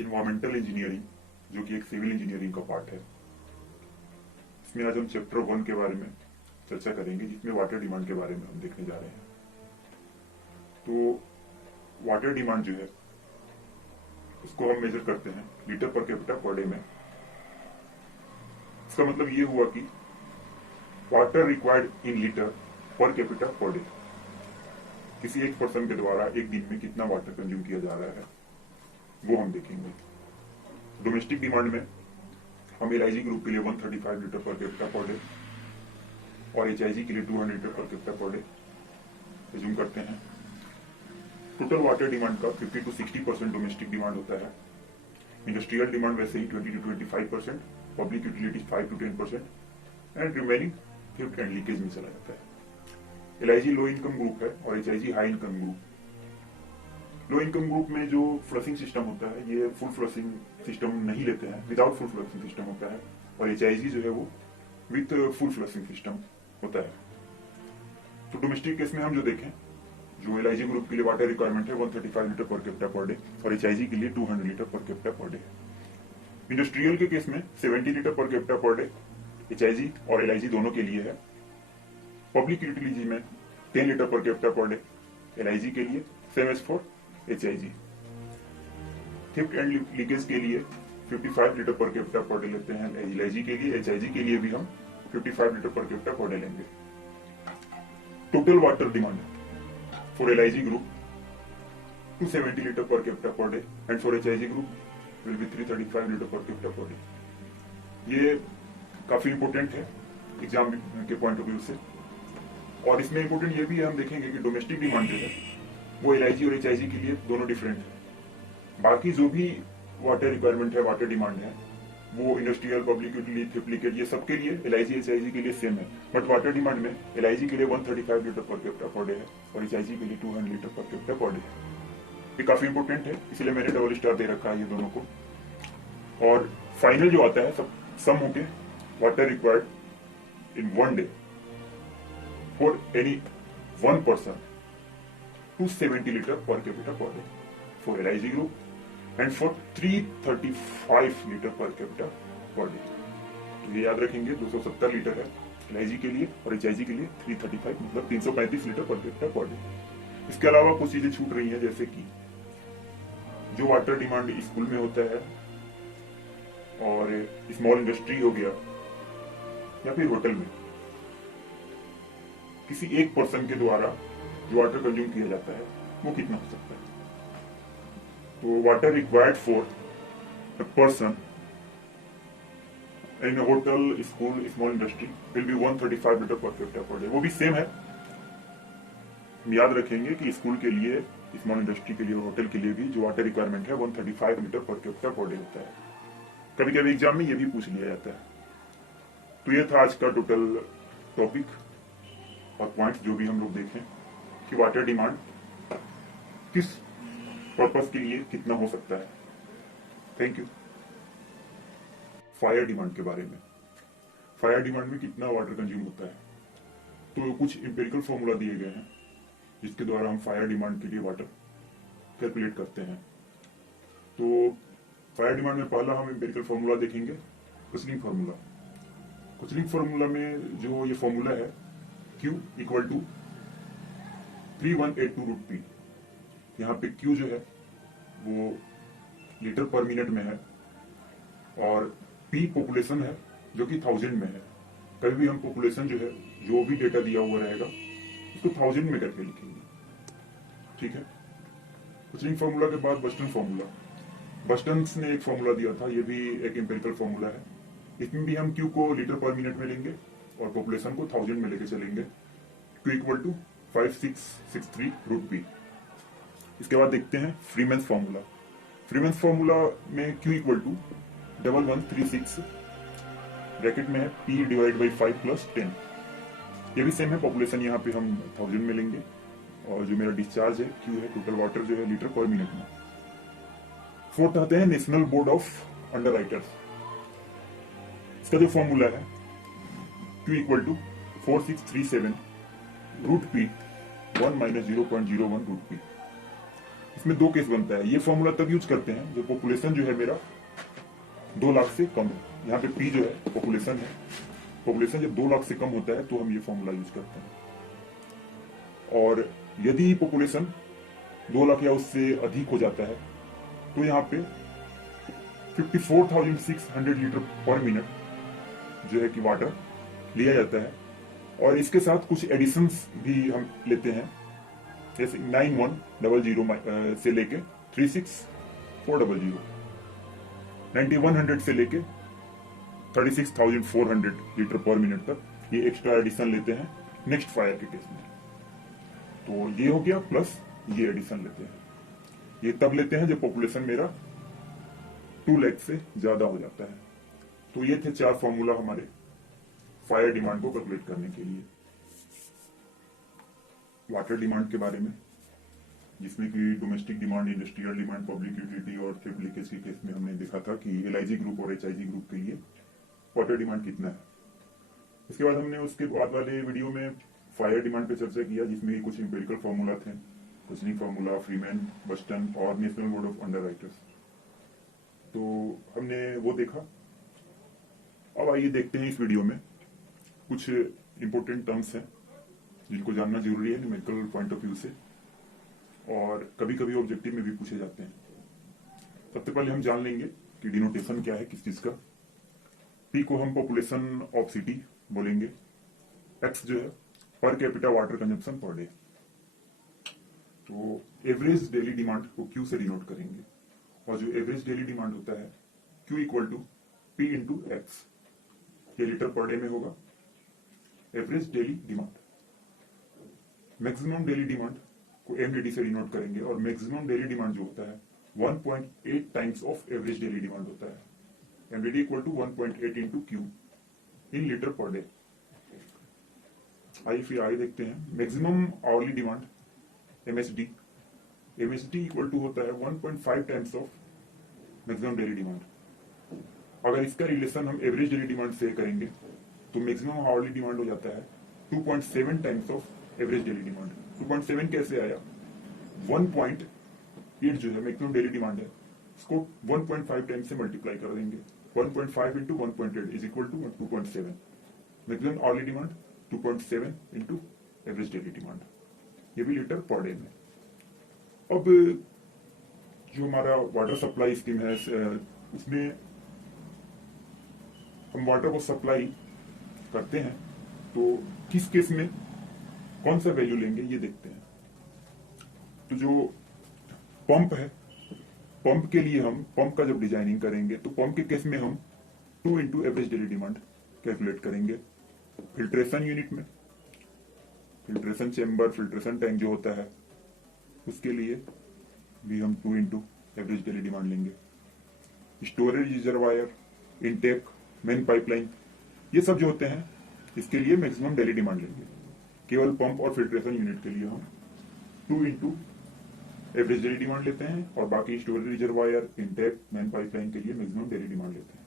Environmental engineering, जो कि एक सिविल इंजीनियरिंग का पार्ट है। इसमें आज हम चैप्टर 1 के बारे में चर्चा करेंगे, जिसमें वाटर डिमांड के बारे में हम देखने जा रहे हैं। तो वाटर डिमांड जो है उसको हम मेजर करते हैं लीटर पर कैपिटा पर डे में। इसका मतलब ये हुआ कि water required in litre per capita per day, किसी एक पर्सन के द्वारा एक दिन में कितना वाटर कंज्यूम किया जा रहा है वो हम देखेंगे। डोमेस्टिक डिमांड में हम एलआईजी ग्रुप के लिए 135 litre per capita per day और एचआईजी के लिए 200 litre per capita per day assume करते हैं। टोटल वाटर डिमांड का 50 to 60% डोमेस्टिक डिमांड होता है। इंडस्ट्रियल डिमांड वैसे ही 20 to 25%, public utilities 5 to 10% and remaining fifth and leakage में चला जाता है। एलआईजी लो इनकम ग्रुप है और HIG high income group. Low income group में जो फ्लशिंग सिस्टम होता है ये फुल फ्लशिंग सिस्टम नहीं लेते हैं, विदाउट फुल फ्लशिंग सिस्टम होता है, और एचआईजी जो है वो विथ फुल फ्लशिंग सिस्टम होता है। तो डोमेस्टिक केस में हम जो देखें, जो एलआईजी ग्रुप के लिए वाटर रिक्वायरमेंट है 135 litre per capita per day और एचआईजी के लिए 200 litre per capita per day. Industrial के केस में 70 litre per capita per day HIG और एलआईजी दोनों के लिए है। पब्लिक यूटिलिटी में 10 litre per capita per day LIG के लिए, same as for HIG. Theft and leakage के लिए 55 litre per capita per day लेते हैं एलआईजी के लिए, एचआईजी के लिए भी हम 55 litre per capita per day लेंगे। Total water demand for LIG group 270 litre per capita per day and for HIG group will be 335 litre per capita per day. ये काफी इंपॉर्टेंट है एग्जाम के पॉइंट ऑफ व्यू से, और इसमें important ये भी है, हम देखेंगे कि डोमेस्टिक डिमांड जो है वो एलआईजी और एचआईजी के लिए दोनों डिफरेंट है। बाकी जो भी वाटर रिक्वायरमेंट है, वाटर डिमांड है, वो industrial, public utility, theft leakage, ये सबके लिए एलआईजी एचआईजी के लिए सेम है। बट वाटर डिमांड में एलआईजी के लिए 135 litre per capita per day है और एचआईजी के लिए 200 litre per capita per day है। ये काफी इंपॉर्टेंट है, इसलिए मैंने डबल स्टार दे रखा है ये दोनों को। और फाइनल जो आता है सब सम होके water required in one day for any one person 270 litre per capita per day for LIG group and for 335 litre per capita पर डे। तो ये याद रखेंगे 270 लीटर है एलआईजी के लिए और एचआईजी के लिए 335, मतलब 335 litre per capita per day. इसके अलावा कुछ चीजें छूट रही हैं, जैसे कि जो वाटर डिमांड स्कूल में होता है और स्मॉल इंडस्ट्री हो गया या फिर होटल में किसी एक पर्सन के द्वारा जो वाटर कंज्यूम किया जाता है वो कितना हो सकता है। तो water required for a person in hotel, school, small industry will be 135 litre per capita per day. वो भी सेम है, हम याद रखेंगे कि स्कूल के लिए, स्मॉल इंडस्ट्री के लिए, होटल के लिए भी जो वाटर रिक्वायरमेंट है 135 litre per capita per day होता है। कभी कभी एग्जाम में ये भी पूछ लिया जाता है। तो ये था आज का टोटल टॉपिक और पॉइंट्स जो भी हम लोग देखें कि वाटर डिमांड किस पर्पस के लिए कितना हो सकता है। Thank you. फायर डिमांड के बारे में, फायर डिमांड में कितना वाटर कंज्यूम होता है, तो कुछ एम्पिरिकल फॉर्मूला दिए गए हैं जिसके द्वारा हम फायर डिमांड के लिए वाटर कैलकुलेट करते हैं। तो फायर डिमांड में पहला हम एम्पिरिकल फॉर्मूला देखेंगे, कुसलिंग फॉर्मूला। कुसलिंग फॉर्मूला में जो ये फॉर्मूला है Q equal to 3182 root P. यहाँ पे Q जो है वो लीटर पर मिनट में है और P पॉपुलेशन है जो कि 1000 में है। कभी भी हम पॉपुलेशन जो है, जो भी डेटा दिया हुआ रहेगा उसको 1000 में करके लिखेंगे, ठीक है। कुसलिंग फॉर्मूला के बाद बस्टन फॉर्मूला। बस्टन ने एक फॉर्मूला दिया था, ये भी एक एम्पिरिकल फॉर्मूला है। इसमें भी हम Q को लीटर पर मिनट में लेंगे और पॉपुलेशन को 1000 में लेके चलेंगे। Q equal to 5663 root P. इसके बाद देखते हैं फ्रीमैन्स फॉर्मूला। फ्रीमैन्स फॉर्मूला में Q इक्वल टू 1136 ब्रैकेट में है P डिवाइड बाई 5 प्लस 10। ये भी सेम है, पॉपुलेशन यहाँ पे हम 1000 में लेंगे और जो मेरा डिस्चार्ज है Q है, टोटल वाटर जो है लीटर पर मिनट में। फोर्थ आते हैं national board of underwriters. इसका जो फॉर्मूला है Q equal to 4637 root P 1 minus 0.01 root P. इसमें दो केस बनता है। ये फॉर्मूला तब यूज करते हैं जब पॉपुलेशन जो है मेरा 2 लाख से कम है। यहाँ पे पी जो है पॉपुलेशन है, पॉपुलेशन जब 2 लाख से कम होता है तो हम ये फॉर्मूला यूज करते हैं। और यदि पॉपुलेशन 2 लाख या उससे अधिक हो जाता है तो यहाँ पे 54,600 लीटर पर मिनट जो है कि वाटर लिया जाता है। और इसके साथ कुछ एडिशंस भी हम लेते हैं, जैसे 9100 से लेके 36400, 9100 से लेके 36,400 लीटर पर मिनट तक ये एक्स्ट्रा एडिशन लेते हैं नेक्स्ट फायर के केस में। तो ये हो गया, प्लस ये एडिशन लेते हैं। ये तब लेते हैं जब पॉपुलेशन मेरा 2 लाख से ज्यादा हो जाता है। तो ये थे 4 फॉर्मूला हमारे फायर डिमांड को कैलकुलेट करने के लिए। वाटर डिमांड के बारे में, जिसमें कि domestic demand, industrial demand, public utility और थ्रिफ्ट लीकेज के केस में हमने देखा था कि LIG ग्रुप और HIG ग्रुप के लिए वाटर डिमांड कितना है। इसके बाद हमने उसके बाद वाले वीडियो में फायर डिमांड पे चर्चा किया, जिसमें कुछ इंपेरिकल फॉर्मूला थे, कुशनिंग फॉर्मूला, फ्रीमैन, बस्टन और नेशनल बोर्ड ऑफ अंडरराइटर्स। तो हमने वो देखा। अब आइए देखते हैं इस वीडियो में कुछ इंपोर्टेंट टर्म्स हैं जिनको जानना जरूरी है न्यूमेरिकल पॉइंट ऑफ व्यू से, और कभी कभी ऑब्जेक्टिव में भी पूछे जाते हैं। सबसे पहले हम जान लेंगे कि डिनोटेशन क्या है किस चीज का। पी को हम पॉपुलेशन ऑफ सिटी बोलेंगे, एक्स जो है per capita water consumption per day. तो एवरेज डेली डिमांड को क्यू से डिनोट करेंगे, और जो एवरेज डेली डिमांड होता है Q equal to P into X, ये लीटर पर डे में होगा average daily demand. Maximum daily demand को एमडीडी से डिनोट करेंगे, और मैक्सिमम डेली डिमांड जो होता है 1.8 times of average daily demand होता है। MDD equal to 1.8 into Q in litre per day. आइए फिर आगे देखते हैं maximum hourly demand MSD. MSD equal to होता है 1.5 times of maximum daily demand. अगर इसका रिलेशन हम एवरेज डेली डिमांड से करेंगे तो मैक्सिमम आवरली डिमांड हो जाता है 2.7 times of average daily demand. 2.7 कैसे आया? 1.8 जो है मैक्सिमम डेली डिमांड है, इसको 1.5 टाइम्स से मल्टीप्लाई कर देंगे। 1.5 into 1.8 is equal to 2.7। Maximum hourly demand 2.7 into average daily demand, ये भी लीटर पर डे में। अब जो हमारा वाटर सप्लाई स्कीम है उसमें हम वाटर को सप्लाई करते हैं तो किस केस में कौन सा वैल्यू लेंगे ये देखते हैं। तो जो पंप है, पंप के लिए हम पंप का जब डिजाइनिंग करेंगे तो पंप के केस में हम 2 into average daily demand calculate करेंगे। फिल्ट्रेशन यूनिट में फिल्ट्रेशन चेम्बर, फिल्ट्रेशन टैंक जो होता है उसके लिए भी हम 2 इंटू एवरेज डेली डिमांड लेंगे। Storage reservoir, intake, main pipeline, ये सब जो होते हैं इसके लिए मैक्सिमम डेली डिमांड लेंगे। केवल पंप और फिल्ट्रेशन यूनिट के लिए हम 2 इंटू एवरेज डेली डिमांड लेते हैं, और बाकी storage reservoir, intake, main pipeline के लिए मैक्सिमम डेली डिमांड लेते हैं।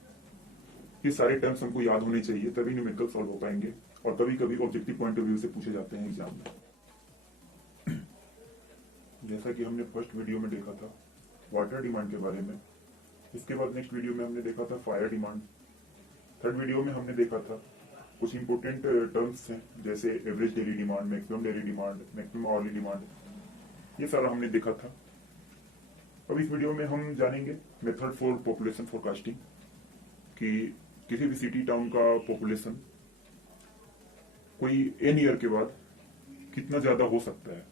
ये सारे टर्म्स हमको याद होने चाहिए, तभी न्यूमेरिकल सॉल्व हो पाएंगे, और कभी कभी ऑब्जेक्टिव पॉइंट ऑफ व्यू से पूछे जाते हैं एग्जाम में। जैसा कि हमने फर्स्ट वीडियो में देखा था वाटर डिमांड के बारे में, इसके बाद नेक्स्ट वीडियो में हमने देखा था फायर डिमांड। थर्ड वीडियो में हमने देखा था कुछ इंपोर्टेंट टर्म्स हैं जैसे average daily demand, maximum daily demand, maximum hourly demand, ये सारा हमने देखा था। अब इस वीडियो में हम जानेंगे मेथड फॉर पॉपुलेशन फोरकास्टिंग, कि किसी भी सिटी टाउन का पॉपुलेशन कोई एन ईयर के बाद कितना ज्यादा हो सकता है।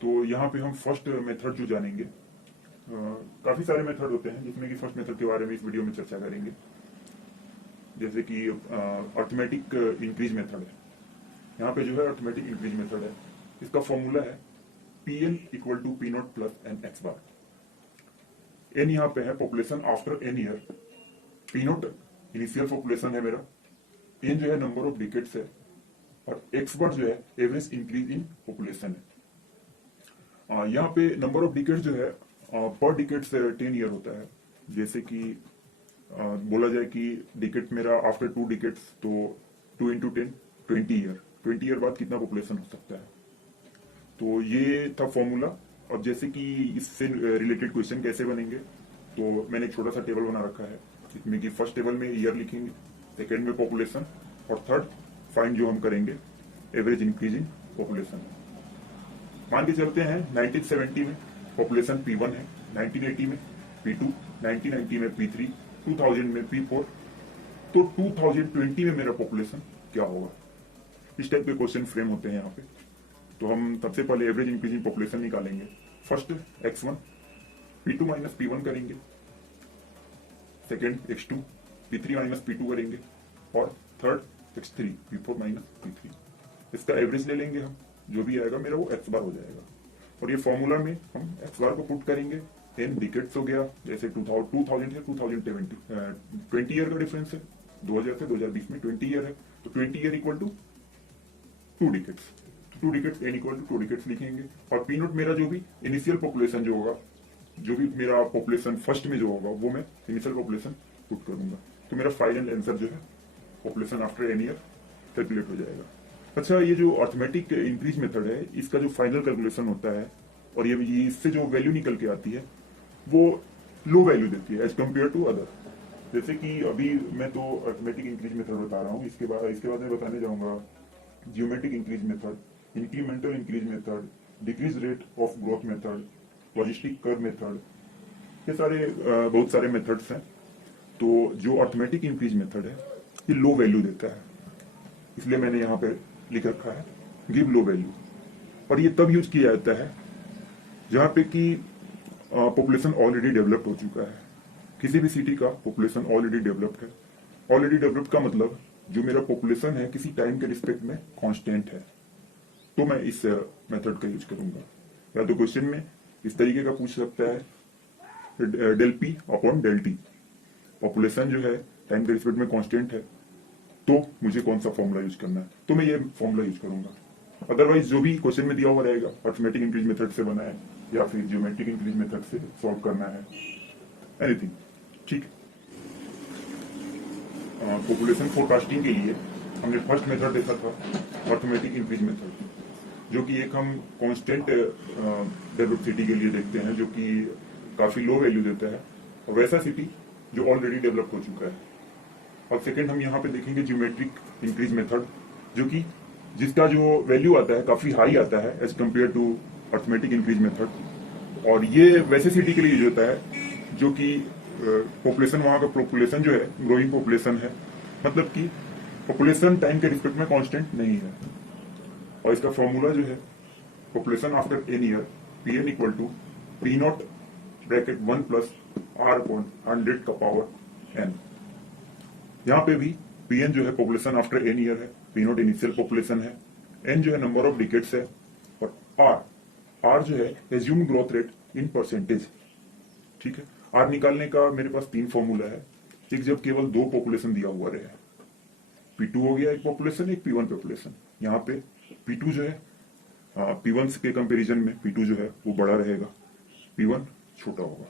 तो यहाँ पे हम फर्स्ट मेथड जो जानेंगे, काफी सारे मेथड होते हैं जिसमें कि फर्स्ट मेथड के बारे में इस वीडियो में चर्चा करेंगे, जैसे कि अर्थमेटिक इंक्रीज मेथड है। यहाँ पे जो है अर्थमेटिक इंक्रीज मेथड है, इसका फॉर्मूला है Pn equal to P not plus N X bar. N यहाँ पे है population after N year, P not initial population है मेरा, एन जो है नंबर ऑफ डिकेट्स है, और एक्स बार जो है एवरेज इंक्रीज इन पॉपुलेशन है। यहाँ पे नंबर ऑफ डिकेट्स जो है पर डिकेट से 10 ईयर होता है। जैसे कि बोला जाए कि डिकेट मेरा आफ्टर 2 डिकेट्स, तो 2 इंटू 10 20 ईयर, 20 ईयर बाद कितना पॉपुलेशन हो सकता है। तो ये था फॉर्मूला अब जैसे कि इससे रिलेटेड क्वेश्चन कैसे बनेंगे, तो मैंने एक छोटा सा टेबल बना रखा है जिसमें कि फर्स्ट टेबल में ईयर लिखेंगे, सेकेंड में पॉपुलेशन, और थर्ड फाइंड जो हम करेंगे एवरेज इंक्रीज इन पॉपुलेशन। मान के चलते हैं 1970 में पॉपुलेशन P1 है, 1980 में P2, 1990 में P3, 2000 में P4, तो 2020 में मेरा पॉपुलेशन क्या होगा। इस टाइप के क्वेश्चन फ्रेम होते हैं यहाँ पे। तो हम सबसे पहले एवरेज इंक्रीज इन पॉपुलेशन निकालेंगे। First X1 P2 minus P1 करेंगे, second X2 P3 minus P2 करेंगे, और third X3 P4 minus P3। इसका एवरेज ले लेंगे हम, जो भी आएगा मेरा वो x बार हो जाएगा। और ये फॉर्मूला में हम x बार को पुट करेंगे इन डिकेट्स हो गया, जैसे 2000 से 2020 20 ईयर का डिफरेंस है, 2000 से 2020 में 20 ईयर है, तो 20 year equal to 2 decades, 2 decades n equal to 2 decades लिखेंगे। और पी नोट मेरा जो भी इनिशियल पॉपुलेशन जो होगा, जो भी मेरा पॉपुलेशन फर्स्ट में जो होगा वो मैं इनिशियल पॉपुलेशन पुट करूंगा। तो मेरा फाइनल आंसर जो है population after N year calculate हो जाएगा। अच्छा, ये जो अर्थमेटिक इंक्रीज मेथड है, इसका जो फाइनल कैलकुलेशन होता है और ये इससे जो वैल्यू निकल के आती है वो लो वैल्यू देती है एज कम्पेयर टू अदर। जैसे कि अभी मैं तो अर्थमेटिक इंक्रीज मेथड बता रहा हूँ, इसके बाद मैं बताने जाऊंगा geometric increase method, incremental increase method, decrease rate of growth method, logistic curve method, ये सारे बहुत सारे मेथड्स हैं। तो जो अर्थमेटिक इंक्रीज मेथड है ये लो वैल्यू देता है, इसलिए मैंने यहाँ पे लिख रखा है गिव लो वैल्यू। और ये तब यूज किया जाता है जहां पे कि पॉपुलेशन ऑलरेडी डेवलप्ड हो चुका है। किसी भी सिटी का पॉपुलेशन ऑलरेडी डेवलप्ड है। ऑलरेडी डेवलप्ड का मतलब जो मेरा पॉपुलेशन है किसी टाइम के रिस्पेक्ट में कांस्टेंट है, तो मैं इस मेथड का यूज करूंगा। या तो क्वेश्चन में इस तरीके का पूछ सकता है del P upon del T, population जो है टाइम के रिस्पेक्ट में कांस्टेंट है, तो मुझे कौन सा फॉर्मूला यूज करना है, तो मैं ये फॉर्मूला यूज करूंगा। अदरवाइज जो भी क्वेश्चन में दिया हुआ रहेगा अर्थमेटिक इंक्रीज मेथड से बना है या फिर जियोमेट्रिक इंक्रीज मेथड से सॉल्व करना है, एनीथिंग। ठीक, पॉपुलेशन फोरकास्टिंग के लिए हमने फर्स्ट मेथड देखा था अर्थमेटिक इंक्रीज मेथड, जो कि एक हम कांस्टेंट डेवलप्ड सिटी के लिए देखते हैं, जो कि काफी लो वैल्यू देता है, और वैसा सिटी जो ऑलरेडी डेवलप हो चुका है। और सेकंड हम यहाँ पे देखेंगे जियोमेट्रिक इंक्रीज मेथड, जो कि जिसका जो वैल्यू आता है काफी हाई आता है as compare to arithmetic increase method. और ये वैसे सिटी के लिए यूज होता है जो कि पॉपुलेशन, वहां का पॉपुलेशन जो है ग्रोइंग पॉपुलेशन है, मतलब कि पॉपुलेशन टाइम के रिस्पेक्ट में कांस्टेंट नहीं है। और इसका फॉर्मूला जो है population after N year P N equal to P not bracket 1 plus R upon 100 का पावर एन। यहाँ पे भी पी एन जो है पॉपुलेशन आफ्टर एन ईयर है, पी नॉट इनिशियल पॉपुलेशन है, एन जो है नंबर ऑफ डिकेट्स है, और आर जो है assume growth rate in percentage. ठीक है, आर निकालने का मेरे पास 3 फॉर्मूला है। एक जब केवल 2 पॉपुलेशन दिया हुआ रहे, P2 हो गया एक पॉपुलेशन, एक P1 पॉपुलेशन। यहाँ पे P2 जो है P1 के कंपैरिजन में P2 जो है वो बड़ा रहेगा, P1 छोटा होगा।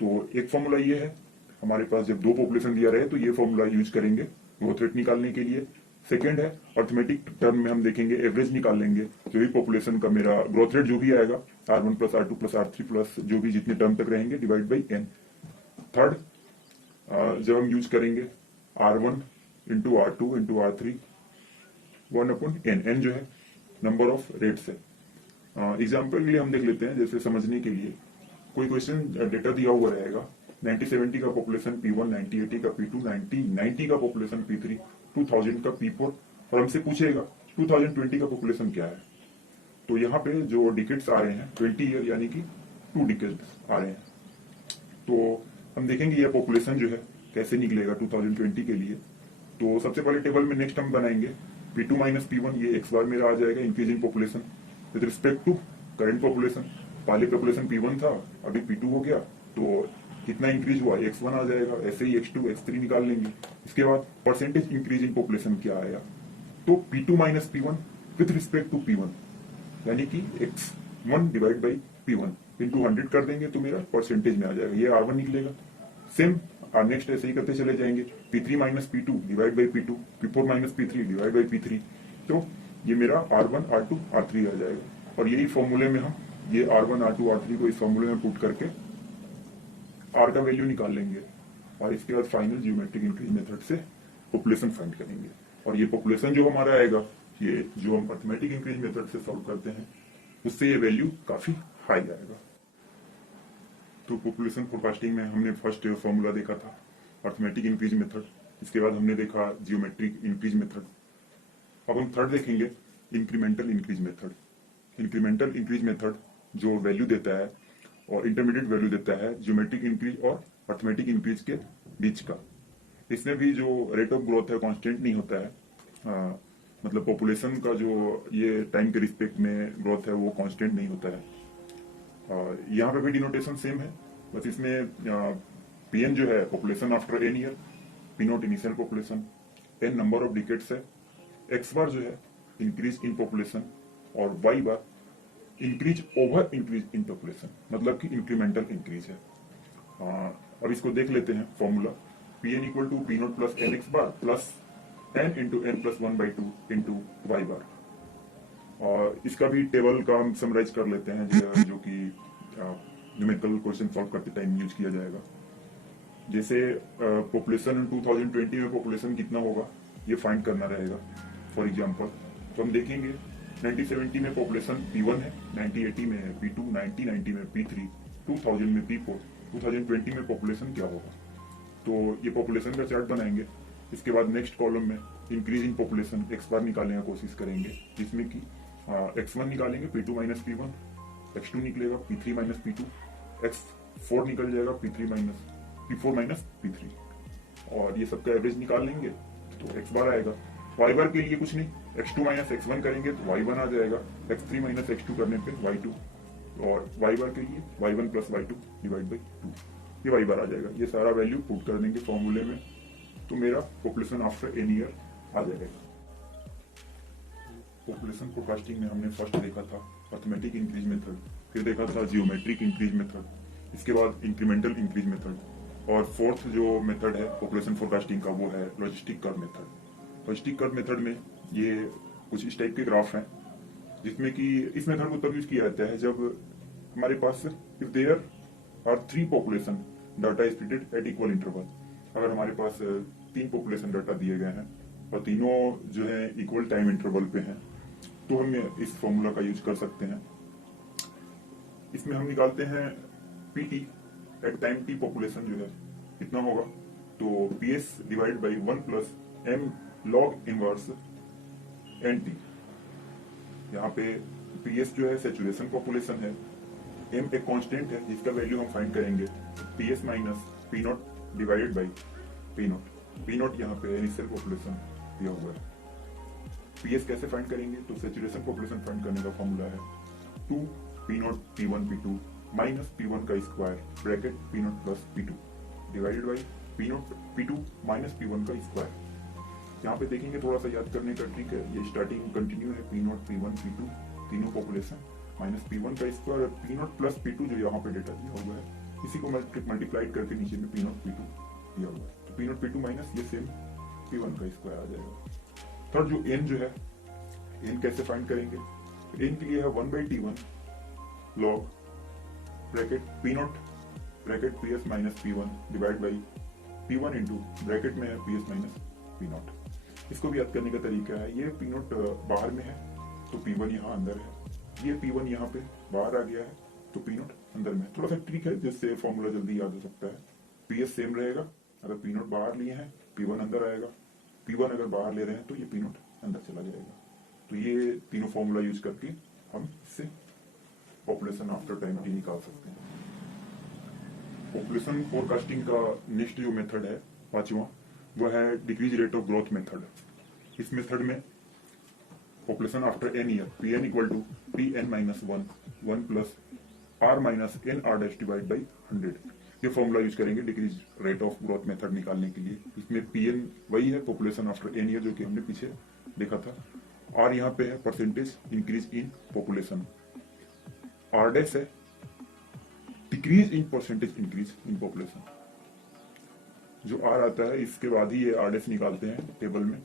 तो एक फॉर्मूला ये है हमारे पास, जब 2 पॉपुलेशन दिया रहे तो ये फॉर्मूला यूज करेंगे ग्रोथ रेट निकालने के लिए। सेकंड है अर्थमेटिक टर्म में हम देखेंगे एवरेज निकाल लेंगे, जो भी पॉपुलेशन का मेरा ग्रोथ रेट जो भी आएगा R1 plus R2 plus R3 plus जो भी जितने टर्म तक रहेंगे डिवाइड बाई n। थर्ड जब हम यूज करेंगे R1 into R2 into R3 1 upon n जो है नंबर ऑफ रेट्स है। एग्जाम्पल के लिए हम देख लेते हैं, जैसे समझने के लिए कोई क्वेश्चन डेटा दिया हुआ रहेगा 1970 का पॉपुलेशन P1, 1980 का P2, 1990 का पॉपुलेशन P3, 2000 का P4, और हमसे पूछेगा 2020 का पॉपुलेशन क्या है। तो यहाँ पे जो डिकेट्स आ रहे हैं 20 ईयर यानी कि 2 डिकेट्स आ रहे हैं। तो हम देखेंगे ये पॉपुलेशन जो है कैसे निकलेगा 2020 के लिए। तो सबसे पहले टेबल में नेक्स्ट हम बनाएंगे P2 माइनस P1, ये x बार मेरा आ जाएगा increase in population with respect to current population. पहले पॉपुलेशन P1 था, अभी P2 हो गया, तो कितना इंक्रीज हुआ x1 आ जाएगा। ऐसे ही x2 x3 निकाल लेंगे। इसके बाद परसेंटेज इंक्रीज इन पॉपुलेशन क्या आया, तो P2 minus P1 with respect to P1, यानी कि x1 divide by P1 into 100 कर देंगे तो मेरा परसेंटेज में आ जाएगा, ये R1 निकलेगा। सेम नेक्स्ट ऐसे ही करते चले जाएंगे, P3 minus P2 divide by P2, P4 minus P3 divide by P3, तो ये मेरा R1 R2 R3 आ जाएगा। और यही फॉर्मूले में हम ये R1 R2 R3 को इस फॉर्मूले में पुट करके R का वैल्यू निकाल लेंगे और इसके बाद फाइनल जियोमेट्रिक इंक्रीज मेथड से पॉपुलेशन फाइंड करेंगे। और ये पॉपुलेशन जो हमारा आएगा, ये जो हम अर्थमेटिक इंक्रीज मेथड से सॉल्व करते हैं, उससे ये वैल्यू काफी हाई आएगा। तो पॉपुलेशन फोरकास्टिंग में हमने फर्स्ट फॉर्मूला देखा था अर्थमेटिक इंक्रीज मेथड, इसके बाद हमने देखा जियोमेट्रिक इंक्रीज मेथड। अब हम थर्ड देखेंगे incremental increase method. Incremental increase method जो वैल्यू देता है और इंटरमीडिएट वैल्यू देता है जियोमेट्रिक इंक्रीज और अर्थमेटिक इंक्रीज के बीच का। इसमें भी जो रेट ऑफ ग्रोथ है कांस्टेंट नहीं होता है, मतलब पॉपुलेशन का जो ये टाइम के रिस्पेक्ट में ग्रोथ है वो कांस्टेंट नहीं होता है। यहाँ पे भी डिनोटेशन सेम है, बस इसमें पीएन जो है population after N year, P not initial population, N number of decades है, एक्स बार जो है इंक्रीज इन पॉपुलेशन और Y bar increase over increase in population, मतलब कि इंक्रीमेंटल इंक्रीज है। अब इसको देख लेते हैं formula, P N equal to P not plus N X bar plus N into N plus 1/2 into Y bar. और इसका भी टेबल का हम समराइज कर लेते हैं जो कि न्यूमेरिकल क्वेश्चन सॉल्व करते टाइम यूज किया जाएगा। जैसे पॉपुलेशन 2020 में पॉपुलेशन कितना होगा ये फाइंड करना रहेगा। फॉर एग्जांपल तो हम देखेंगे 1970 में पॉपुलेशन P1 है, 1980 में P2, 1990 में P3, 2000 में P4, 2020 में पॉपुलेशन क्या होगा। तो ये पॉपुलेशन का चार्ट बनाएंगे। इसके बाद नेक्स्ट कॉलम में इंक्रीज इन पॉपुलेशन एक्स बार निकालने का कोशिश करेंगे, जिसमें कि x1 निकालेंगे P2 माइनस P1, x2 निकलेगा P3 माइनस P2, x4 निकल जाएगा P4 माइनस P3, और ये सबका एवरेज निकाल लेंगे तो x बार आएगा। y बार के लिए कुछ नहीं, x2 माइनस x1 करेंगे तो y1 आ जाएगा, x3 माइनस x2 करने पे y2, और y बार के लिए y1 plus y2 divide by 2, ये y बार आ जाएगा। ये सारा वैल्यू पुट कर देंगे फॉर्मूले में, तो मेरा पॉपुलेशन आफ्टर एन ईयर आ जाएगा। पॉपुलेशन फोरकास्टिंग में हमने फर्स्ट देखा था अर्थमेटिक इंक्रीज मेथड, फिर देखा था जियोमेट्रिक इंक्रीज मेथड, इसके बाद इंक्रीमेंटल इंक्रीज मेथड, और फोर्थ जो मेथड है पॉपुलेशन फोरकास्टिंग का वो है logistic curve method. Logistic curve method में ये कुछ इस टाइप के ग्राफ हैं, जिसमें कि इस मेथड को तब यूज किया जाता है जब हमारे पास if there are 3 population data is splitted at equal interval. अगर हमारे पास 3 पॉपुलेशन डाटा दिए गए हैं और तीनों जो है इक्वल टाइम इंटरवल पे हैं, तो हम इस फॉर्मूला का यूज कर सकते हैं। इसमें हम निकालते हैं P T at time T population जो है कितना होगा, तो P S divide by 1 plus M log inverse N T. यहाँ पे पीएस जो है सैचुरेशन पॉपुलेशन है, एम एक कांस्टेंट है जिसका वैल्यू हम फाइंड करेंगे P S minus P not divided by P not. P not यहाँ पे इनिशियल पॉपुलेशन दिया हुआ है। पीएस कैसे फाइंड करेंगे, तो सैचुरेशन पॉपुलेशन फाइंड करने का फॉर्मूला है 2 P not P1 P2 minus P1 का square bracket P not plus P2 divided by P not P2 minus P1 का स्क्वायर। यहाँ पे देखेंगे थोड़ा सा याद करने का ट्रिक है, ये स्टार्टिंग कंटिन्यू है P नॉट P1 P2 तीनों पॉपुलेशन माइनस P1 का square, P not plus P2 जो यहाँ पे डेटा दिया हुआ है इसी को मल्टीप्लाइड करके नीचे में P नॉट P2 दिया हुआ है, तो P नॉट P2 माइनस ये सेम P1 का स्क्वायर आ जाएगा। थर्ड जो n जो है, n कैसे फाइंड करेंगे, n के लिए है 1/T1 log bracket P not bracket PS minus P1 divide by P1 into bracket में है PS माइनस P नॉट। इसको भी याद करने का तरीका है, ये P नॉट बाहर में है तो P1 यहाँ अंदर है, ये P1 यहाँ पे बाहर आ गया है तो P नॉट अंदर में। थोड़ा सा ट्रिक है जिससे फॉर्मूला जल्दी याद हो सकता है। PS सेम रहेगा, अगर P नॉट बाहर लिए हैं P1 अंदर आएगा, P1 अगर बाहर ले रहे हैं तो ये P नॉट अंदर चला जाएगा। तो ये तीनों फॉर्मूला यूज करके हम इससे पॉपुलेशन आफ्टर टाइम टी निकाल सकते हैं। पॉपुलेशन फोरकास्टिंग का नेक्स्ट जो मेथड है पांचवा, वो है decrease rate of growth method. इस मेथड में population after N year Pn equal to Pn minus 1 plus R minus NR dash divide by 100, ये फॉर्मूला यूज करेंगे decrease rate of growth method निकालने के लिए। इसमें Pn वही है पॉपुलेशन आफ्टर एन ईयर जो कि हमने पीछे देखा था, R यहाँ पे है percentage increase in population, R dash है decrease in percentage increase in population. जो R आता है इसके बाद ही ये R डैश निकालते हैं टेबल में,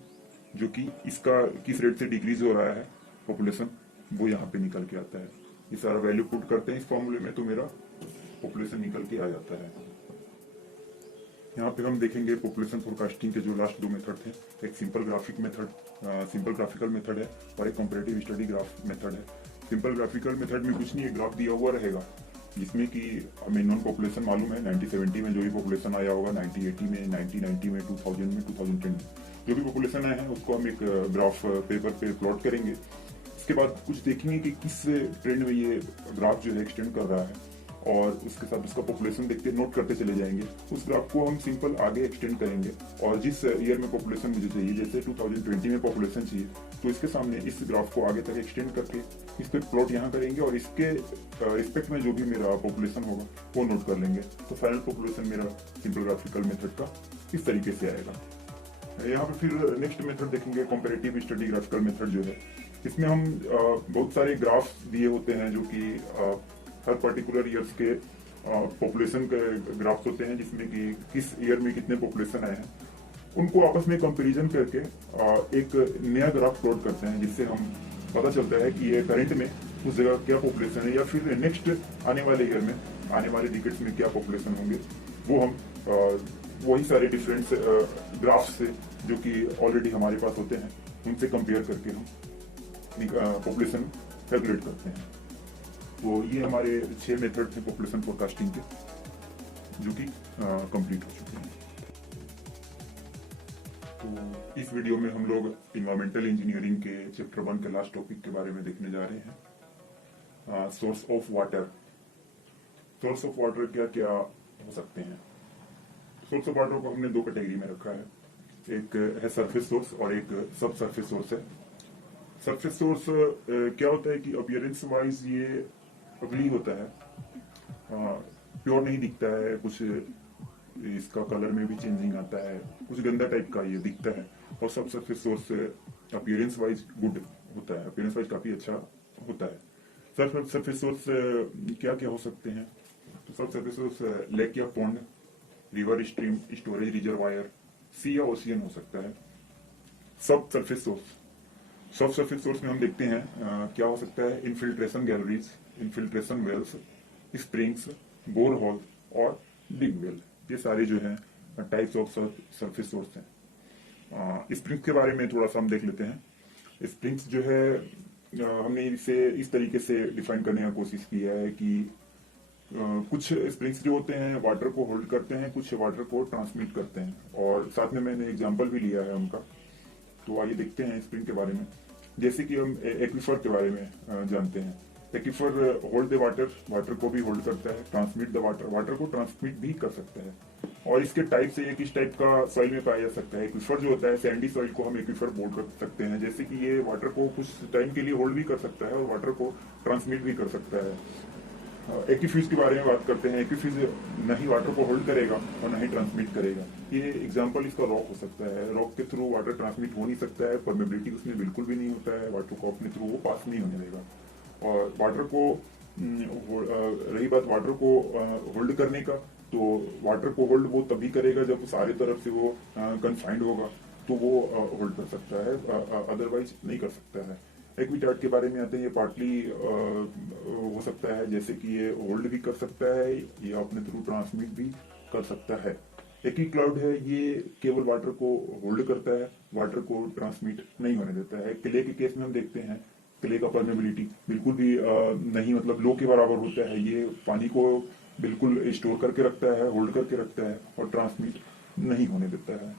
जो कि इसका किस रेट से डिक्रीज हो रहा है पॉपुलेशन वो यहाँ पे निकल के आता है। ये सारा वैल्यू पुट करते हैं इस फॉर्मूले में तो मेरा पॉपुलेशन निकल के आ जाता है। यहाँ पे हम देखेंगे पॉपुलेशन फोरकास्टिंग के जो लास्ट दो मेथड थे, एक सिंपल ग्राफिकल मेथड है और एक कंपैरेटिव स्टडी ग्राफ मेथड है। सिंपल ग्राफिकल मेथड में कुछ नहीं, एक ग्राफ दिया हुआ रहेगा जिसमें कि हमें नॉन पॉपुलेशन मालूम है 1970 में जो भी पॉपुलेशन आया होगा, 1980 में, 1990 में, 2000 में, 2010 में जो भी पॉपुलेशन आया है उसको हम एक ग्राफ पेपर पे प्लॉट करेंगे। इसके बाद कुछ देखेंगे कि किस ट्रेंड में ये ग्राफ जो है एक्सटेंड कर रहा है और उसके साथ उसका पॉपुलेशन देखते नोट करते चले जाएंगे। उस ग्राफ को हम सिंपल आगे एक्सटेंड करेंगे और जिस ईयर में पॉपुलेशन मुझे चाहिए, जैसे 2020 में पॉपुलेशन चाहिए, तो इसके सामने इस ग्राफ को आगे तक एक्सटेंड करके इस पर प्लॉट यहाँ करेंगे और इसके रिस्पेक्ट में जो भी मेरा पॉपुलेशन होगा वो नोट कर लेंगे। तो फाइनल पॉपुलेशन मेरा सिंपल ग्राफिकल मेथड का इस तरीके से आएगा। यहाँ पे फिर नेक्स्ट मेथड देखेंगे कंपैरेटिव स्टडी ग्राफिकल मेथड जो है। इसमें हम बहुत सारे ग्राफ्स दिए होते हैं जो कि हर पर्टिकुलर ईयर्स के पॉपुलेशन के ग्राफ्स होते हैं, जिसमें कि किस ईयर में कितने पॉपुलेशन आए हैं उनको आपस में कंपैरिजन करके एक नया ग्राफ प्लॉट करते हैं, जिससे हम पता चलता है कि ये करंट में उस जगह क्या पॉपुलेशन है या फिर नेक्स्ट आने वाले ईयर में, आने वाले डिकेड्स में क्या पॉपुलेशन होंगे। वो हम वही सारे डिफरेंट ग्राफ्स से जो कि ऑलरेडी हमारे पास होते हैं उनसे कंपेयर करके हम पॉपुलेशन कैलकुलेट करते हैं। तो ये हमारे 6 मेथड थे पॉपुलेशन फोरकास्टिंग के जो कि कंप्लीट हो चुके हैं। तो इस वीडियो में हम लोग इन्वायरमेंटल इंजीनियरिंग के चैप्टर 1 के लास्ट टॉपिक के बारे में देखने जा रहे हैं, source of water. Source of water क्या क्या हो सकते हैं। सोर्स ऑफ वाटर को हमने 2 कैटेगरी में रखा है, एक है सरफेस सोर्स और एक सब सरफेस सोर्स है। सरफेस सोर्स क्या होता है कि अपीयरेंस वाइज ये अगली होता है, प्योर नहीं दिखता है, कुछ इसका कलर में भी चेंजिंग आता है, कुछ गंदा टाइप का ये दिखता है। और सब surface source appearance wise good होता है, अपीयरेंस वाइज काफी अच्छा होता है। सरफेस सोर्स क्या क्या हो सकते हैं। तो सब सरफेस सोर्स लेक या pond, river, stream, storage reservoir, sea या ओशियन हो सकता है। सब सरफेस सोर्स में हम देखते हैं क्या हो सकता है, infiltration galleries, infiltration wells, springs, bore hole और डिग वेल, ये सारे जो हैं टाइप्स ऑफ सरफेस सोर्स हैं। स्प्रिंग्स के बारे में थोड़ा सा हम देख लेते हैं। स्प्रिंग्स जो है हमने इसे इस तरीके से डिफाइन करने की कोशिश किया है कि कुछ स्प्रिंग्स जो होते हैं वाटर को होल्ड करते हैं, कुछ वाटर को ट्रांसमिट करते हैं, और साथ में मैंने एग्जाम्पल भी लिया है उनका। तो आइए देखते हैं स्प्रिंग के बारे में। जैसे कि हम एक्विफर के बारे में जानते हैं, एक्विफर होल्ड द वाटर को भी होल्ड करता है, ट्रांसमिट द वाटर को ट्रांसमिट भी कर सकता है। और इसके टाइप से ये किस टाइप का सॉइल में पाया जा सकता है। एक्विफर जो होता है सैंडी सॉइल को हम एक्विफर बोल कर सकते हैं, जैसे कि ये वाटर को कुछ टाइम के लिए होल्ड भी कर सकता है और वाटर को ट्रांसमिट भी कर सकता है। एक्विफिश के बारे में बात करते हैं। एक्विफिश न ही वाटर को होल्ड करेगा और न ही ट्रांसमिट करेगा। ये एग्जांपल इसका रॉक हो सकता है। रॉक के थ्रू वाटर ट्रांसमिट हो नहीं सकता है, परमेबिलिटी उसमें बिल्कुल भी नहीं होता है, वाटर को अपने थ्रू वो पास नहीं होने देगा। और वाटर को रही बात वाटर को होल्ड करने का, तो वाटर को होल्ड वो तभी करेगा जब सारे तरफ से वो कन्फाइंड होगा, तो वो होल्ड कर सकता है, अदरवाइज नहीं कर सकता है। एक्विटार्ड के बारे में आते हैं। ये पार्टली हो सकता है, जैसे कि ये होल्ड भी कर सकता है या अपने थ्रू ट्रांसमिट भी कर सकता है। एक्विक्लाउड है, ये केवल वाटर को होल्ड करता है, वाटर को ट्रांसमिट नहीं होने देता है। क्ले के केस में हम देखते हैं क्ले का परमेबिलिटी बिल्कुल भी नहीं, मतलब लो के बराबर होता है। ये पानी को बिल्कुल स्टोर करके रखता है, होल्ड करके रखता है और ट्रांसमिट नहीं होने देता है।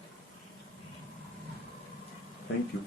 Thank you.